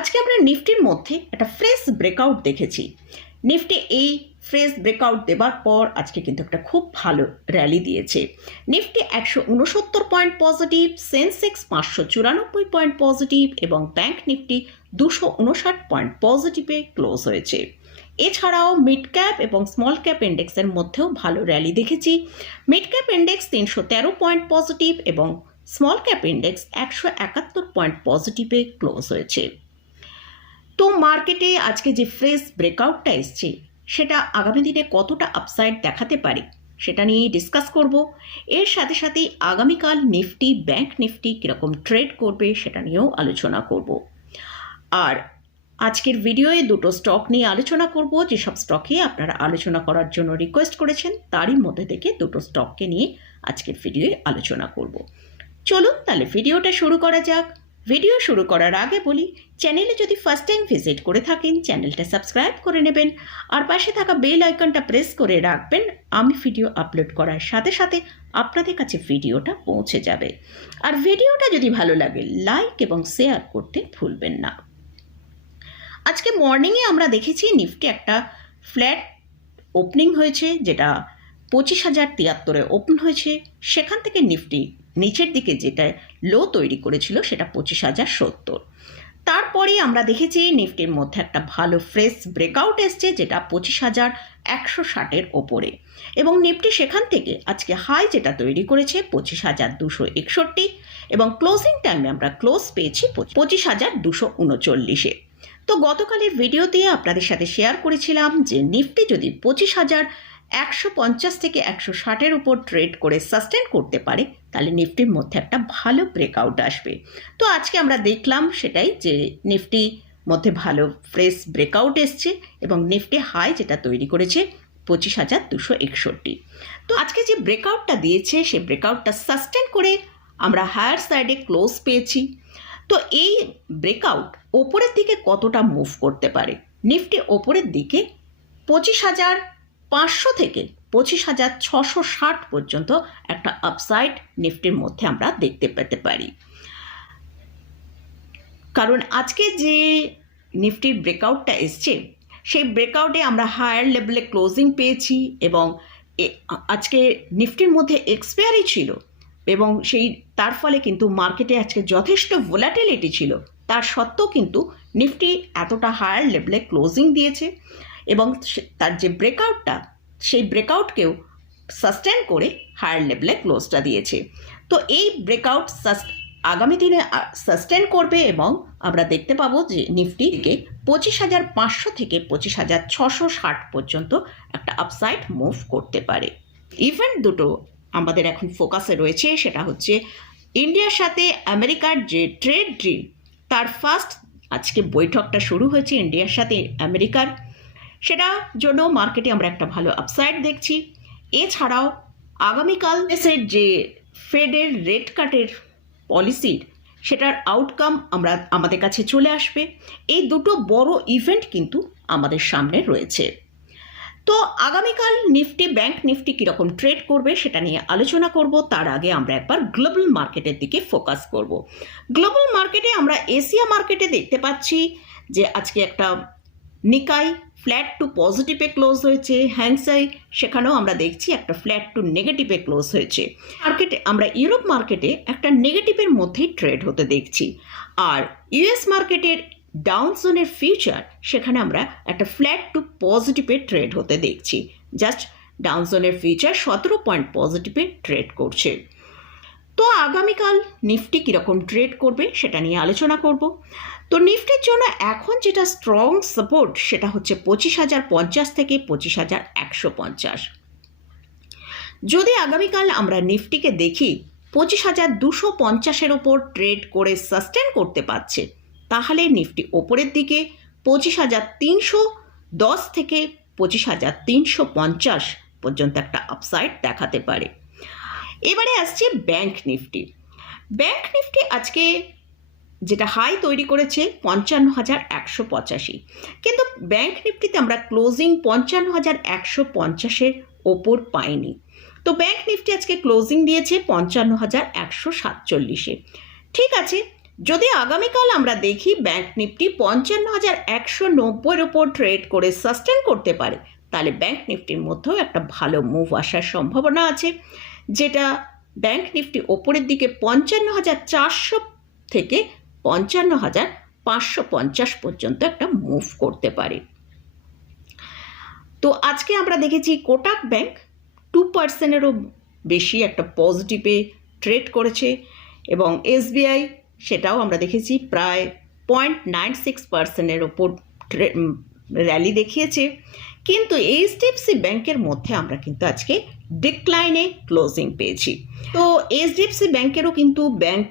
আজকে আমরা নিফটির মধ্যে একটা ফ্রেশ ব্রেকআউট দেখেছি। নিফটি এই ফ্রেশ ব্রেকআউট দেবার পর আজকে কিন্তু একটা খুব ভালো র্যালি দিয়েছে। নিফটি একশো উনসত্তর পয়েন্ট পজিটিভ সেন্সেক্স পাঁচশো চুরানব্বই পয়েন্ট পজিটিভ এবং ব্যাংক নিফটি দুশো উনষাট পয়েন্ট পজিটিভে ক্লোজ হয়েছে। এছাড়াও মিড ক্যাপ এবং স্মল ক্যাপ ইন্ডেক্সের মধ্যেও ভালো র্যালি দেখেছি। মিড ক্যাপ ইন্ডেক্স তিনশো তেরো পয়েন্ট পজিটিভ এবং স্মল ক্যাপ ইন্ডেক্স একশো একাত্তর পয়েন্ট পজিটিভে ক্লোজ হয়েছে। তো মার্কেটে আজকে যে ফ্রেশ ব্রেকআউটটা এসছে, সেটা আগামী দিনে কতটা আপসাইড দেখাতে পারে, সেটা নিয়ে ডিসকাস করব। এর সাথে সাথে আগামীকাল নিফটি ব্যাংক নিফটি কীরকম ট্রেড করবে, সেটা নিয়েও আলোচনা করব। আর আজকের ভিডিওয়ে দুটো স্টক নিয়ে আলোচনা করব, যেসব স্টকে আপনারা আলোচনা করার জন্য রিকোয়েস্ট করেছেন, তারই মধ্যে থেকে দুটো স্টককে নিয়ে আজকের ভিডিওয়ে আলোচনা করব। চলুন তাহলে ভিডিওটা শুরু করা যাক। ভিডিও শুরু করার আগে বলি, চ্যানেলে যদি ফার্স্ট টাইম ভিজিট করে থাকেন, চ্যানেলটা সাবস্ক্রাইব করে নেবেন। আর পাশে থাকা বেল আইকনটা প্রেস করে রাখবেন, আমি ভিডিও আপলোড করার সাথে সাথে আপনাদের কাছে ভিডিওটা পৌঁছে যাবে। আর ভিডিওটা যদি ভালো লাগে লাইক এবং শেয়ার করতে ভুলবেন না। আজকে মর্নিংয়ে আমরা দেখেছি নিফটি একটা ফ্ল্যাট ওপেনিং হয়েছে, যেটা পঁচিশ হাজার তিয়াত্তরে ওপেন হয়েছে। সেখান থেকে নিফটি নিচের দিকে যেটা লো তৈরি করেছিল সেটা পঁচিশ হাজার সত্তর। তারপরে আমরা দেখেছি নিফটির মধ্যে একটা ভালো ফ্রেশ ব্রেকআউট এসছে যেটা পঁচিশ হাজার একশো ষাটের ওপরে। এবং নিফটি সেখান থেকে আজকে হাই যেটা তৈরি করেছে পঁচিশ হাজার দুশো একষট্টি এবং ক্লোজিং টাইমে আমরা ক্লোজ পেয়েছি পঁচিশ হাজার দুশো উনচল্লিশে। তো গতকালের ভিডিওতে আপনাদের সাথে শেয়ার করেছিলাম যে নিফটি যদি পঁচিশ হাজার একশো পঞ্চাশ থেকে একশো ষাটের উপর ট্রেড করে সাস্টেন করতে পারে, তাহলে নিফটির মধ্যে একটা ভালো ব্রেকআউট আসবে। তো আজকে আমরা দেখলাম সেটাই যে নিফটি মধ্যে ভালো ফ্রেশ ব্রেকআউট এসছে এবং নিফটি হাই যেটা তৈরি করেছে পঁচিশ হাজার দুশো একষট্টি। তো আজকে যে ব্রেকআউটটা দিয়েছে সেই ব্রেকআউটটা সাস্টেন করে আমরা হায়ার সাইডে ক্লোজ পেয়েছি। তো এই ব্রেকআউট ওপরের দিকে কতটা মুভ করতে পারে? নিফটি ওপরের দিকে পঁচিশ হাজার পাঁচশো থেকে পঁচিশ হাজার ছশো ষাট পর্যন্ত একটা আপসাইড নিফটির মধ্যে আমরা দেখতে পেতে পারি। কারণ আজকে যে নিফটির ব্রেকআউটটা এসছে, সেই ব্রেকআউটে আমরা হায়ার লেভেলে ক্লোজিং পেয়েছি এবং আজকে নিফটির মধ্যে এক্সপায়ারি ছিল এবং সেই, তার ফলে কিন্তু মার্কেটে আজকে যথেষ্ট ভোলাটিলিটি ছিল। তার সত্ত্বেও কিন্তু নিফটি এতটা হায়ার লেভেলে ক্লোজিং দিয়েছে। এবং তার যে ব্রেকআউটটা সেই ব্রেকআউটকেও সাস্টেন করে হায়ার লেভেলে ক্লোজটা দিয়েছে। তো এই ব্রেকআউট আগামী দিনে সাস্টেন করবে এবং আমরা দেখতে পাবো যে নিফটিকে পঁচিশ হাজার পাঁচশো থেকে পঁচিশ হাজার ছশো ষাট পর্যন্ত একটা আপসাইড মুভ করতে পারে। ইভেন্ট দুটো আমাদের এখন ফোকাসে রয়েছে, সেটা হচ্ছে ইন্ডিয়ার সাথে আমেরিকার যে ট্রেড ডিল তার ফার্স্ট আজকে বৈঠকটা শুরু হয়েছে ইন্ডিয়ার সাথে আমেরিকার সেটা জন্য মার্কেটে আমরা একটা ভালো আপসাইড দেখছি। এছাড়াও আগামীকাল দেশের যে ফেডের রেট কাটের পলিসির সেটার আউটকাম আমরা, আমাদের কাছে চলে আসবে। এই দুটো বড় ইভেন্ট কিন্তু আমাদের সামনে রয়েছে। তো আগামীকাল নিফটি ব্যাংক নিফটি কীরকম ট্রেড করবে সেটা নিয়ে আলোচনা করব। তার আগে আমরা একবার গ্লোবাল মার্কেটের দিকে ফোকাস করব। গ্লোবাল মার্কেটে আমরা এশিয়া মার্কেটে দেখতে পাচ্ছি যে আজকে একটা নিকাই ফ্ল্যাট টু পজিটিভে ক্লোজ হয়েছে। হ্যাংসাই সেখানেও আমরা দেখছি একটা ফ্ল্যাট টু নেগেটিভে ক্লোজ হয়েছে। মার্কেটে আমরা ইউরোপ মার্কেটে একটা নেগেটিভের মধ্যেই ট্রেড হতে দেখছি। আর ইউএস মার্কেটের ডাউন জোনের ফিউচার সেখানে আমরা একটা ফ্ল্যাট টু পজিটিভে ট্রেড হতে দেখছি। জাস্ট ডাউন জোনের ফিউচার সতেরো পয়েন্ট পজিটিভে ট্রেড করছে। তো আগামীকাল নিফটি কীরকম ট্রেড করবে সেটা নিয়ে আলোচনা করব। তো নিফটির জন্য এখন যেটা স্ট্রং সাপোর্ট সেটা হচ্ছে পঁচিশ হাজার পঞ্চাশ থেকে পঁচিশ হাজার একশো পঞ্চাশ। যদি আগামীকাল আমরা নিফটিকে দেখি, পঁচিশ হাজার দুশো পঞ্চাশের ওপর ট্রেড করে সাস্টেন করতে পারছে, তাহলে নিফটি ওপরের দিকে পঁচিশ হাজার তিনশো দশ থেকে পঁচিশ হাজার তিনশো পঞ্চাশ পর্যন্ত একটা আপসাইড দেখাতে পারে। এবারে আসছে ব্যাংক নিফটি। ব্যাংক নিফটি আজকে যেটা হাই তৈরি করেছে পঞ্চান্ন হাজার একশো পঁচাশি। কিন্তু ব্যাংক নিফটিতে আমরা ক্লোজিং পঞ্চান্ন হাজার একশো পঞ্চাশের ওপর পাইনি। তো ব্যাংক নিফটি আজকে ক্লোজিং দিয়েছে পঞ্চান্ন হাজার একশো সাতচল্লিশে। ঠিক আছে, যদি আগামীকাল আমরা দেখি ব্যাংক নিফটি পঞ্চান্ন হাজার একশো নব্বইয়ের ওপর ট্রেড করে সাস্টেন করতে পারে, তাহলে ব্যাংক নিফটির মধ্যেও একটা ভালো মুভ আসার সম্ভাবনা আছে। যেটা ব্যাংক নিফটি ওপরের দিকে পঞ্চান্ন হাজার চারশো থেকে পঞ্চান্ন হাজার পাঁচশো পঞ্চাশ পর্যন্ত একটা মুভ করতে পারে। তো আজকে আমরা দেখেছি কোটাক ব্যাংক টু পার্সেন্টেরও বেশি একটা পজিটিভে ট্রেড করেছে এবং এসবিআই সেটাও আমরা দেখেছি প্রায় পয়েন্ট নাইন সিক্স পার্সেন্টের ওপর র্যালি দেখিয়েছে। কিন্তু এইচডিএফসি ব্যাংকের মধ্যে আমরা কিন্তু আজকে ডিক্লাইনে ক্লোজিং পেয়েছি। তো এইচডিএফসি ব্যাংকেরও কিন্তু ব্যাংক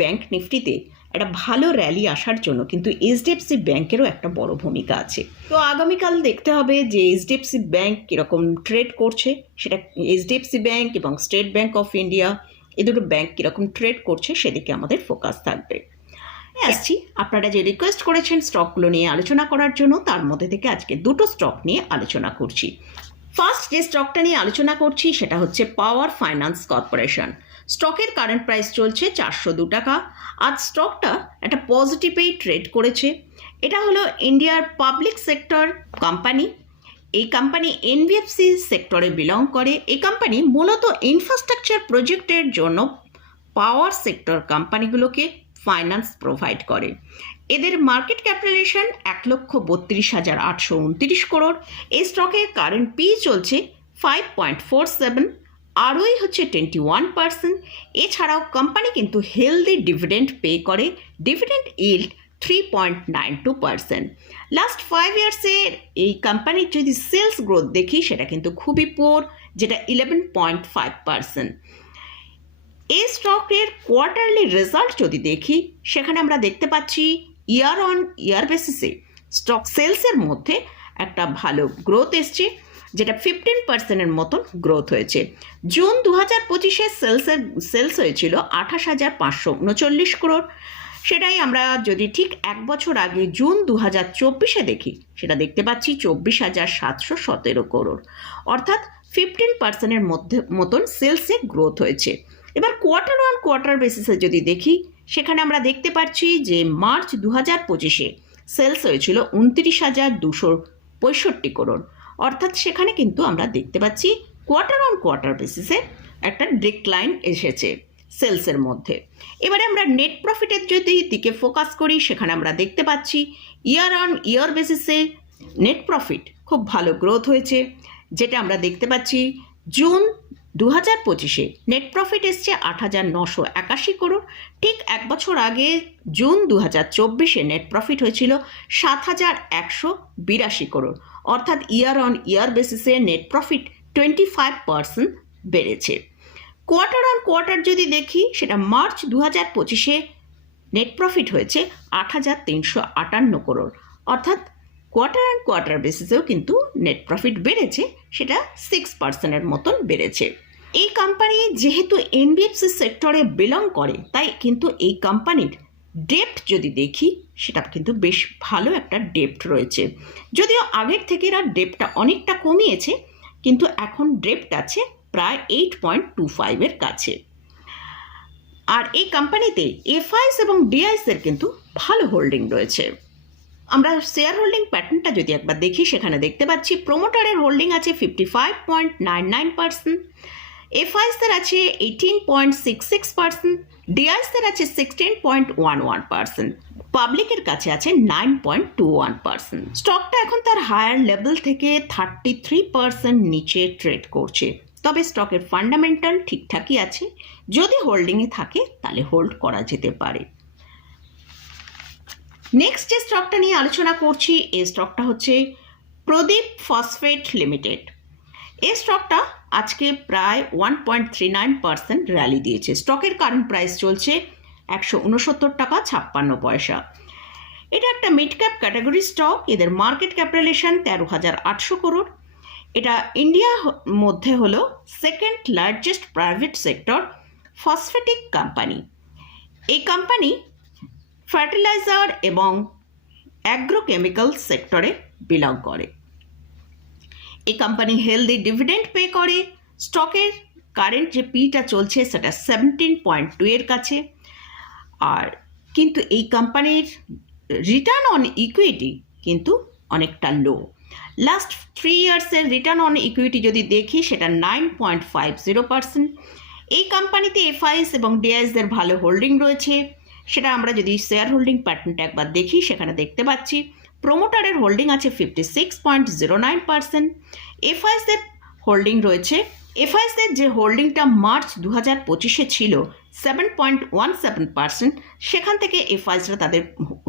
ব্যাংক নিফটিতে একটা ভালো র্যালি আসার জন্য কিন্তু এইচডিএফসি ব্যাংকেরও একটা বড় ভূমিকা আছে। তো আগামীকাল দেখতে হবে যে এইচডিএফসি ব্যাংক কীরকম ট্রেড করছে সেটা এইচডিএফসি ব্যাংক এবং স্টেট ব্যাংক অফ ইন্ডিয়া এ দুটো ব্যাংক কীরকম ট্রেড করছে সেদিকে আমাদের ফোকাস থাকবে। আসছি আপনারা যে রিকোয়েস্ট করেছেন স্টকগুলো নিয়ে আলোচনা করার জন্য তার মধ্যে থেকে আজকে দুটো স্টক নিয়ে আলোচনা করছি। ফার্স্ট যে স্টকটা নিয়ে আলোচনা করছি, সেটা হচ্ছে পাওয়ার ফাইন্যান্স কর্পোরেশন স্টকের কারেন্ট প্রাইস চলছে চারশো দু টাকা। আজ স্টকটা একটা পজিটিভেই ট্রেড করেছে। এটা হলো ইন্ডিয়ার পাবলিক সেক্টর কোম্পানি এই কোম্পানি এনবিএফসি সেক্টরে বিলং করে। এই কোম্পানি মূলত ইনফ্রাস্ট্রাকচার প্রজেক্টের জন্য পাওয়ার সেক্টর কোম্পানিগুলোকে ফাইন্যান্স প্রোভাইড করে। এদের মার্কেট ক্যাপিটালেশন এক লক্ষ বত্রিশ হাজার আটশো উনত্রিশ করোড় এই স্টকের কারেন্ট পি চলছে five point four seven ROE হচ্ছে টোয়েন্টি ওয়ান পার্সেন্ট এছাড়াও কোম্পানি কিন্তু হেলদি ডিভিডেন্ড পে করে dividend yield three point nine two percent last five ইয়ার্সের এই কোম্পানির যদি সেলস গ্রোথ দেখি, সেটা কিন্তু খুবই পোর যেটা ইলেভেন পয়েন্ট ফাইভ পার্সেন্ট এই স্টকের কোয়ার্টারলি রেজাল্ট যদি দেখি, সেখানে আমরা দেখতে পাচ্ছি ইয়ার অন ইয়ার বেসিসে স্টক সেলসের মধ্যে একটা ভালো গ্রোথ এসছে, যেটা ফিফটিন পার্সেন্টের মতন গ্রোথ হয়েছে। জুন দু হাজার পঁচিশে সেলসের সেলস হয়েছিল আঠাশ হাজার পাঁচশো উনচল্লিশ করোড় সেটাই আমরা যদি ঠিক এক বছর আগে জুন দু হাজার চব্বিশে দেখি, সেটা দেখতে পাচ্ছি চব্বিশ হাজার সাতশো সতেরো করোড় অর্থাৎ ফিফটিন পার্সেন্টের মধ্যে, মতন সেলসে গ্রোথ হয়েছে। এবার কোয়ার্টার ওয়ান কোয়ার্টার বেসিসে যদি দেখি সেখানে আমরা দেখতে পাচ্ছি যে মার্চ দু হাজার পঁচিশে সেলস হয়েছিল উনত্রিশ হাজার দুশো পঁয়ষট্টি করোড়। অর্থাৎ সেখানে কিন্তু আমরা দেখতে পাচ্ছি কোয়ার্টার অন কোয়ার্টার বেসিসে একটা ডিক্লাইন এসেছে সেলসের মধ্যে। এবারে আমরা নেট প্রফিটের যদি দিকে ফোকাস করি, সেখানে আমরা দেখতে পাচ্ছি ইয়ার অন ইয়ার বেসিসে নেট প্রফিট খুব ভালো গ্রোথ হয়েছে। যেটা আমরা দেখতে পাচ্ছি জুন দু হাজার পঁচিশে নেট প্রফিট এসছে আট হাজার নশো একাশি করোড় ঠিক এক বছর আগে জুন দু হাজার চব্বিশে নেট প্রফিট হয়েছিল সাত হাজার একশো বিরাশি করোড় অর্থাৎ ইয়ার অন ইয়ার বেসিসে net profit twenty five percent বেড়েছে। কোয়ার্টার অন কোয়ার্টার যদি দেখি, সেটা মার্চ দু হাজার পঁচিশে নেট প্রফিট হয়েছে আট হাজার তিনশো আটান্ন করোড় অর্থাৎ কোয়ার্টার অ্যান্ড কোয়ার্টার বেসিসেও কিন্তু নেট প্রফিট বেড়েছে, সেটা সিক্স পার্সেন্টের মতন বেড়েছে। এই কোম্পানি যেহেতু এনবিএফসি সেক্টরে বিলং করে, তাই কিন্তু এই কোম্পানির ডেপ্ট যদি দেখি, সেটা কিন্তু বেশ ভালো একটা ডেপ্ট রয়েছে। যদিও আগের থেকে এরা ডেপ্টটা অনেকটা কমিয়েছে, কিন্তু এখন ডেপ্ট আছে প্রায় এইট পয়েন্ট টু ফাইভের কাছে। আর এই কোম্পানিতে এফআইএস এবং ডিআইসের কিন্তু ভালো হোল্ডিং রয়েছে। আমরা শেয়ার হোল্ডিং প্যাটার্নটা যদি একবার দেখি, সেখানে দেখতে পাচ্ছি প্রোমোটারের হোল্ডিং আছে fifty five point nine nine percent এফআইএসের আছে eighteen point six six percent ডিআইসের আছে sixteen point one one percent পাবলিকের কাছে আছে nine point two one percent স্টকটা এখন তার হায়ার লেভেল থেকে থার্টি থ্রি পার্সেন্ট নিচে ট্রেড করছে। তবে স্টকের ফান্ডামেন্টাল ঠিকঠাকই আছে। যদি হোল্ডিংয়ে থাকে, তাহলে হোল্ড করা যেতে পারে। নেক্সট যে স্টকটা নিয়ে আলোচনা করছি, এই স্টকটা হচ্ছে প্রদীপ ফসফেট লিমিটেড। এই স্টকটা আজকে প্রায় one point three nine percent rally দিয়েছে। স্টকের কারেন্ট প্রাইস চলছে একশো উনসত্তর টাকা ছাপ্পান্ন পয়সা। এটা একটা মিড ক্যাপ ক্যাটাগরি স্টক এদের মার্কেট ক্যাপিটালেশন তেরো হাজার আটশো করোড় এটা ইন্ডিয়া মধ্যে হলো second largest private sector phosphatic company এই কোম্পানি ফার্টিলাইজার এবং অ্যাগ্রোকেমিক্যাল সেক্টরে বিলং করে। এই কোম্পানি হেলদি ডিভিডেন্ড পে করে। স্টকের কারেন্ট যে পিটা চলছে সেটা সেভেন্টিন পয়েন্ট টু এর কাছে। আর কিন্তু এই কোম্পানির রিটার্ন অন ইকুইটি কিন্তু অনেকটা লো লাস্ট থ্রি ইয়ার্সের রিটার্ন অন ইকুইটি যদি দেখি, সেটা nine point five zero percent এই কোম্পানিতে এফআইএস এবং ডিআইএসদের ভালো হোল্ডিং রয়েছে। সেটা আমরা যদি শেয়ার হোল্ডিং প্যাটার্নটা একবার দেখি, সেখানে দেখতে পাচ্ছি প্রোমোটারের হোল্ডিং আছে fifty six point zero nine percent এফআইএসদের holding রয়েছে। এফআইএসদের যে হোল্ডিংটা মার্চ দু হাজার পঁচিশে ছিল seven point one seven percent সেখান থেকে এফআইএসরা তাদের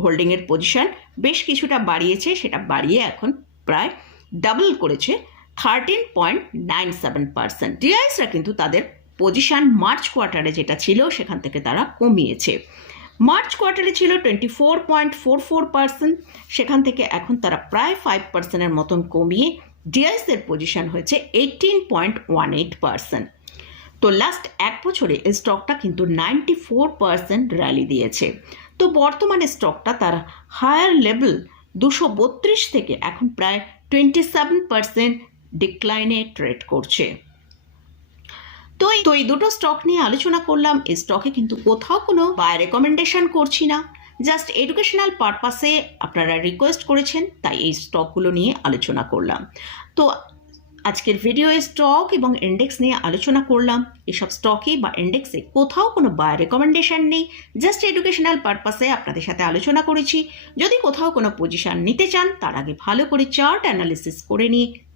হোল্ডিংয়ের পজিশন বেশ কিছুটা বাড়িয়েছে, সেটা বাড়িয়ে এখন প্রায় ডাবল করেছে thirteen point nine seven percent ডিআইএসরা কিন্তু তাদের পজিশন মার্চ কোয়ার্টারে যেটা ছিল, সেখান থেকে তারা কমিয়েছে। মার্চ কোয়ার্টারে ছিল twenty four point four four percent সেখান থেকে এখন তারা প্রায় ফাইভ পার্সেন্টের মতন কমিয়ে ডিআইসের পজিশন হয়েছে eighteen point one eight percent তো লাস্ট এক বছরে স্টকটা কিন্তু নাইনটি ফোর পার্সেন্ট র্যালি দিয়েছে। তো বর্তমানে স্টকটা তার হায়ার লেভেল দুশো বত্রিশ থেকে এখন প্রায় টোয়েন্টি সেভেন পার্সেন্ট ডিক্লাইনে ট্রেড করছে। তো তো এই দুটো স্টক নিয়ে আলোচনা করলাম। এই স্টকে কিন্তু কোথাও কোনো বাই রেকমেন্ডেশন করছি না। জাস্ট এডুকেশনাল পারপাসে আপনারা রিকোয়েস্ট করেছেন, তাই এই স্টকগুলো নিয়ে আলোচনা করলাম। তো আজকের ভিডিও স্টক এবং ইন্ডেক্স নিয়ে আলোচনা করলাম। এসব স্টকে বা ইন্ডেক্সে কোথাও কোনো বাই রেকমেন্ডেশন নেই। জাস্ট এডুকেশনাল পারপাসে আপনাদের সাথে আলোচনা করেছি। যদি কোথাও কোনো পজিশন নিতে চান, তার আগে ভালো করে চার্ট অ্যানালিসিস করে নিয়ে